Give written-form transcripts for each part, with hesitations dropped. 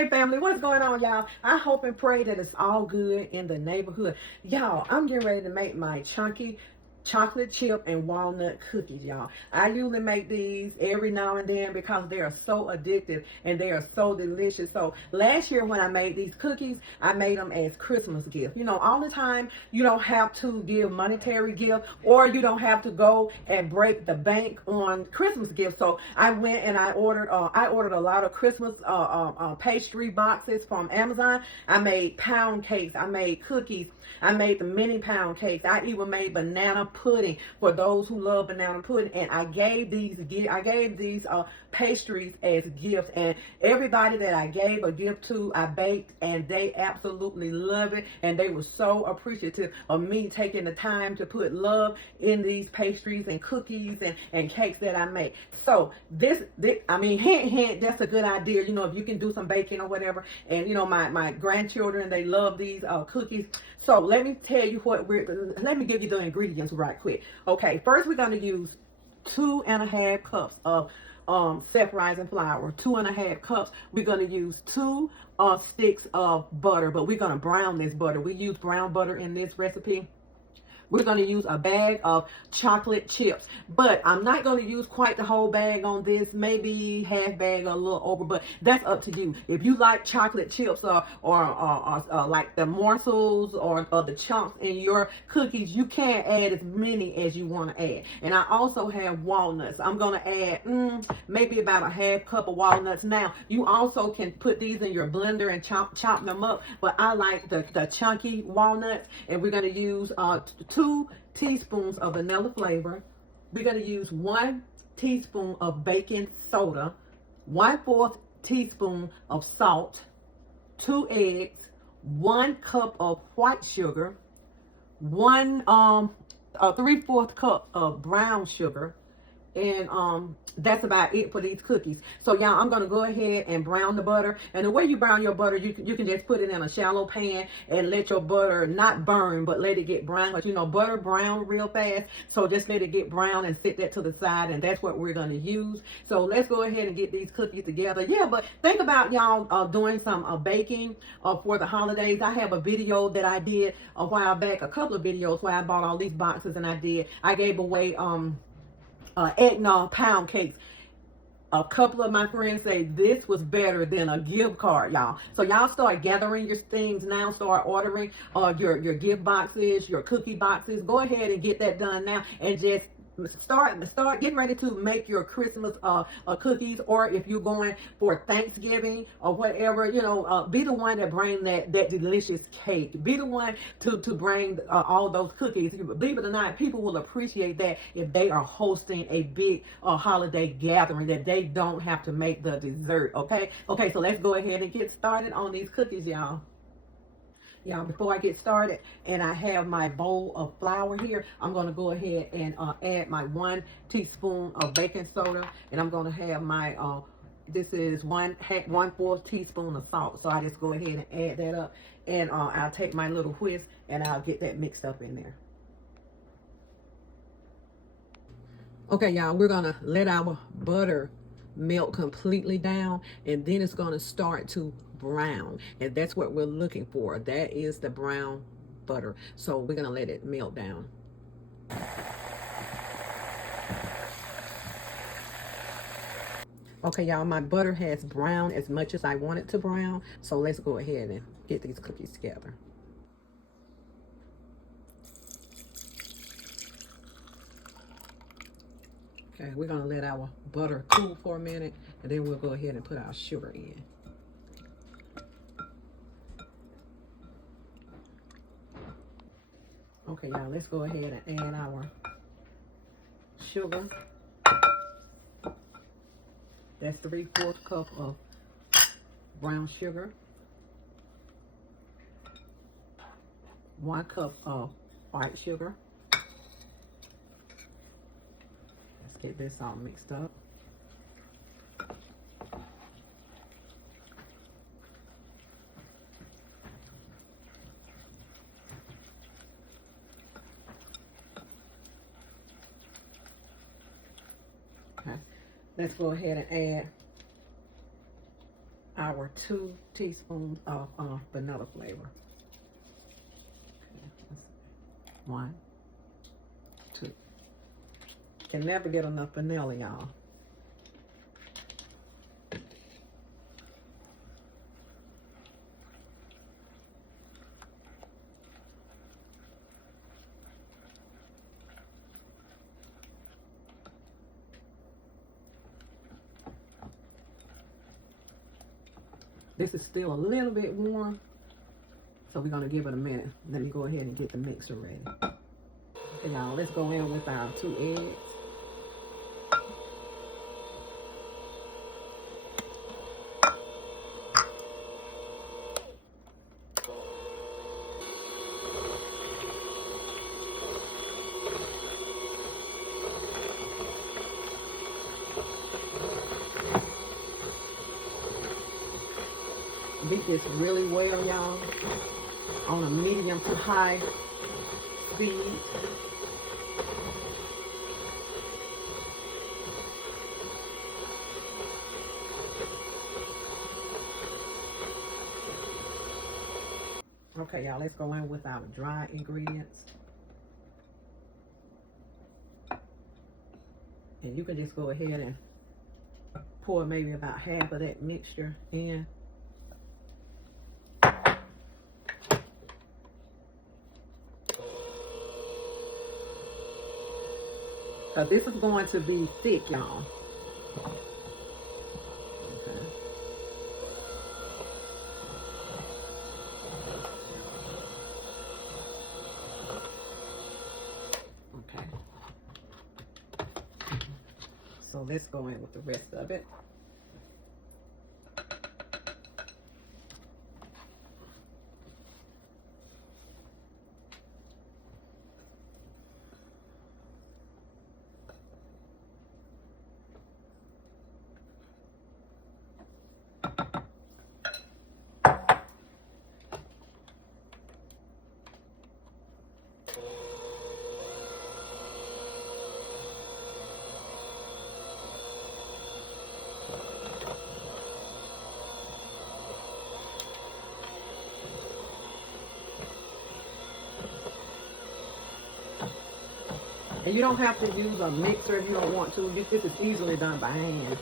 Hey family, what's going on, y'all? I hope and pray that it's all good in the neighborhood. Y'all, I'm getting ready to make my chunky chocolate chip and walnut cookies, y'all. I usually make these every now and then because they are so addictive and they are so delicious. So last year when I made these cookies, I made them as Christmas gifts. You know, all the time you don't have to give monetary gift, or you don't have to go and break the bank on Christmas gifts. So I went and I ordered a lot of Christmas pastry boxes from Amazon. I made pound cakes, I made cookies, I made the mini pound cakes. I even made banana pudding for those who love banana pudding. And I gave these pastries as gifts. And everybody that I gave a gift to, I baked, and they absolutely love it. And they were so appreciative of me taking the time to put love in these pastries and cookies and cakes that I make. So this, I mean, hint, that's a good idea. You know, if you can do some baking or whatever. And you know, my grandchildren, they love these cookies. So let me tell you let me give you the ingredients right quick. Okay, first we're going to use 2.5 cups of self-rising flour, 2.5 cups. We're going to use 2 sticks of butter, but we're going to brown this butter. We use brown butter in this recipe. We're going to use a bag of chocolate chips, but I'm not going to use quite the whole bag on this, maybe half bag or a little over, but that's up to you. If you like chocolate chips or like the morsels or the chunks in your cookies, you can add as many as you want to add. And I also have walnuts. I'm going to add maybe about a half cup of walnuts. Now, you also can put these in your blender and chop them up, but I like the chunky walnuts, and we're going to use 2 teaspoons of vanilla flavor. We're going to use 1 teaspoon of baking soda, 1/4 teaspoon of salt, 2 eggs, 1 cup of white sugar, 3/4 cup of brown sugar, and that's about it for these cookies. So y'all, I'm going to go ahead and brown the butter. And the way you brown your butter, you can just put it in a shallow pan and let your butter not burn, but let it get brown. But you know, butter brown real fast, so just let it get brown and sit that to the side, and that's what we're going to use. So let's go ahead and get these cookies together. Yeah, but think about y'all doing some baking for the holidays. I have a video that I did a while back, a couple of videos where I bought all these boxes, and I gave away eggnog pound cakes. A couple of my friends say this was better than a gift card, y'all. So y'all start gathering your things now. Start ordering your gift boxes, your cookie boxes. Go ahead and get that done now, and just start getting ready to make your Christmas cookies. Or if you're going for Thanksgiving or whatever, you know, be the one that bring that delicious cake. Be the one to bring all those cookies. Believe it or not, people will appreciate that if they are hosting a big holiday gathering, that they don't have to make the dessert. Okay, so let's go ahead and get started on these cookies, y'all. Y'all, before I get started, and I have my bowl of flour here, I'm going to go ahead and add my 1 teaspoon of baking soda, and I'm going to have my, this is 1/4 teaspoon of salt. So I just go ahead and add that up, and I'll take my little whisk, and I'll get that mixed up in there. Okay, y'all, we're going to let our butter melt completely down, and then it's going to start to brown, and that's what we're looking for. That is the brown butter. So we're going to let it melt down. Okay, y'all, my butter has browned as much as I want it to brown, so let's go ahead and get these cookies together. Okay, we're going to let our butter cool for a minute, and then we'll go ahead and put our sugar in. Okay, y'all, let's go ahead and add our sugar. That's 3/4 cup of brown sugar, 1 cup of white sugar. Let's get this all mixed up. Okay, let's go ahead and add our 2 teaspoons of vanilla flavor. 1, 2. Can never get enough vanilla, y'all. This is still a little bit warm, so we're gonna give it a minute. Let me go ahead and get the mixer ready. Okay, y'all, let's go in with our 2 eggs. Beat this really well, y'all, on a medium to high speed. Okay, y'all, let's go in with our dry ingredients. And you can just go ahead and pour maybe about half of that mixture in. This is going to be thick, y'all. Okay. Okay. So let's go in with the rest of it. And you don't have to use a mixer if you don't want to. This is easily done by hand.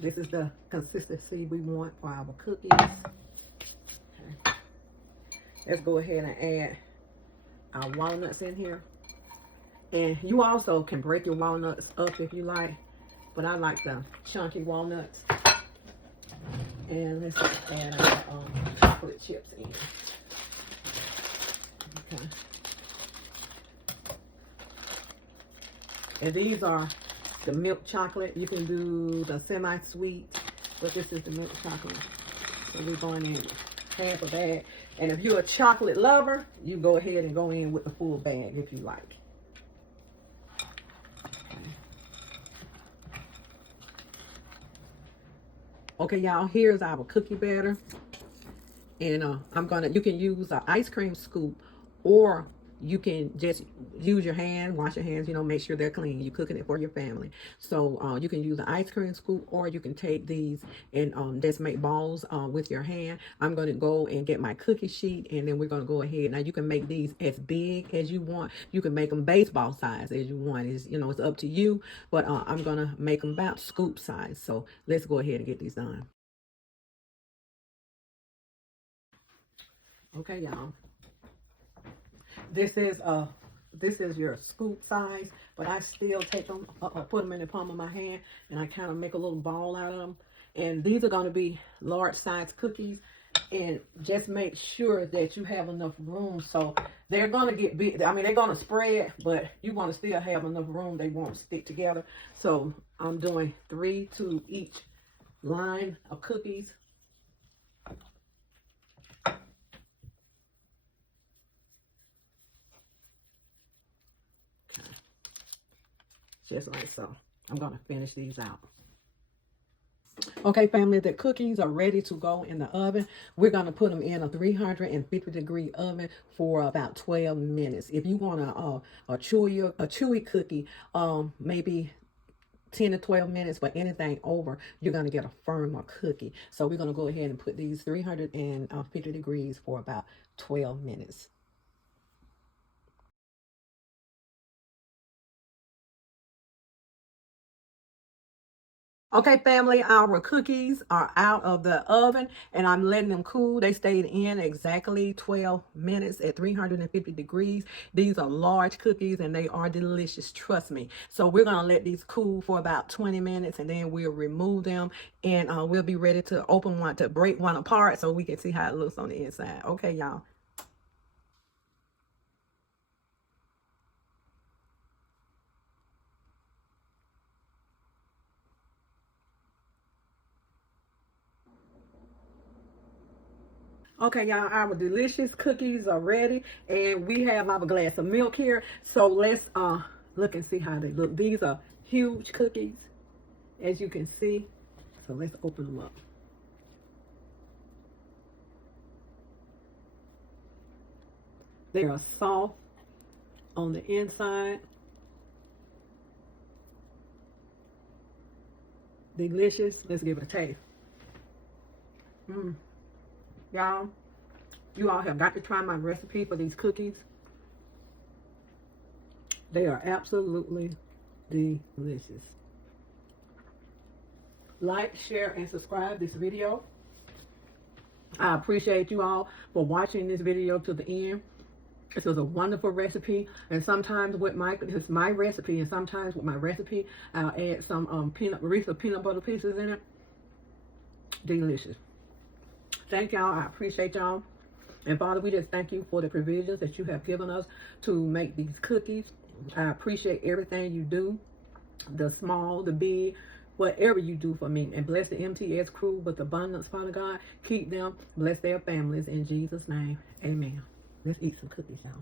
This is the consistency we want for our cookies. Okay. Let's go ahead and add our walnuts in here. And you also can break your walnuts up if you like, but I like the chunky walnuts. And let's add our chocolate chips in. Okay. And these are the milk chocolate. You can do the semi-sweet, but this is the milk chocolate. So we're going in half of that. And if you're a chocolate lover, you go ahead and go in with the full bag if you like. Okay, y'all, here's our cookie batter. And you can use an ice cream scoop, or you can just use your hand, wash your hands, make sure they're clean. You're cooking it for your family. So you can use an ice cream scoop, or you can take these and just make balls with your hand. I'm going to go and get my cookie sheet, and then we're going to go ahead. Now, you can make these as big as you want. You can make them baseball size as you want. It's up to you, but I'm going to make them about scoop size. So let's go ahead and get these done. Okay, y'all. This is your scoop size, but I still take them, put them in the palm of my hand, and I kind of make a little ball out of them. And these are going to be large size cookies, and just make sure that you have enough room. So they're going to get big. I mean, they're going to spread, but you want to still have enough room. They won't stick together. So I'm doing 3 to each line of cookies. Just like so. I'm going to finish these out. Okay, family, the cookies are ready to go in the oven. We're going to put them in a 350-degree oven for about 12 minutes. If you want a chewy cookie, maybe 10 to 12 minutes, but anything over, you're going to get a firmer cookie. So we're going to go ahead and put these 350 degrees for about 12 minutes. Okay, family, our cookies are out of the oven and I'm letting them cool. They stayed in exactly 12 minutes at 350 degrees. These are large cookies and they are delicious, trust me. So we're going to let these cool for about 20 minutes and then we'll remove them and we'll be ready to open one, to break one apart so we can see how it looks on the inside. Okay, y'all. Okay, y'all, our delicious cookies are ready, and we have our glass of milk here. So let's look and see how they look. These are huge cookies, as you can see. So let's open them up. They are soft on the inside. Delicious. Let's give it a taste. Y'all, you all have got to try my recipe for these cookies. They are absolutely delicious. Like, share, and subscribe this video. I appreciate you all for watching this video to the end. This is a wonderful recipe, and sometimes with it's my recipe, and sometimes with my recipe, I'll add some peanut butter pieces in it. Delicious. Thank y'all. I appreciate y'all. And Father, we just thank you for the provisions that you have given us to make these cookies. I appreciate everything you do, the small, the big, whatever you do for me. And bless the MTS crew with abundance, Father God. Keep them. Bless their families. In Jesus' name, amen. Let's eat some cookies, y'all.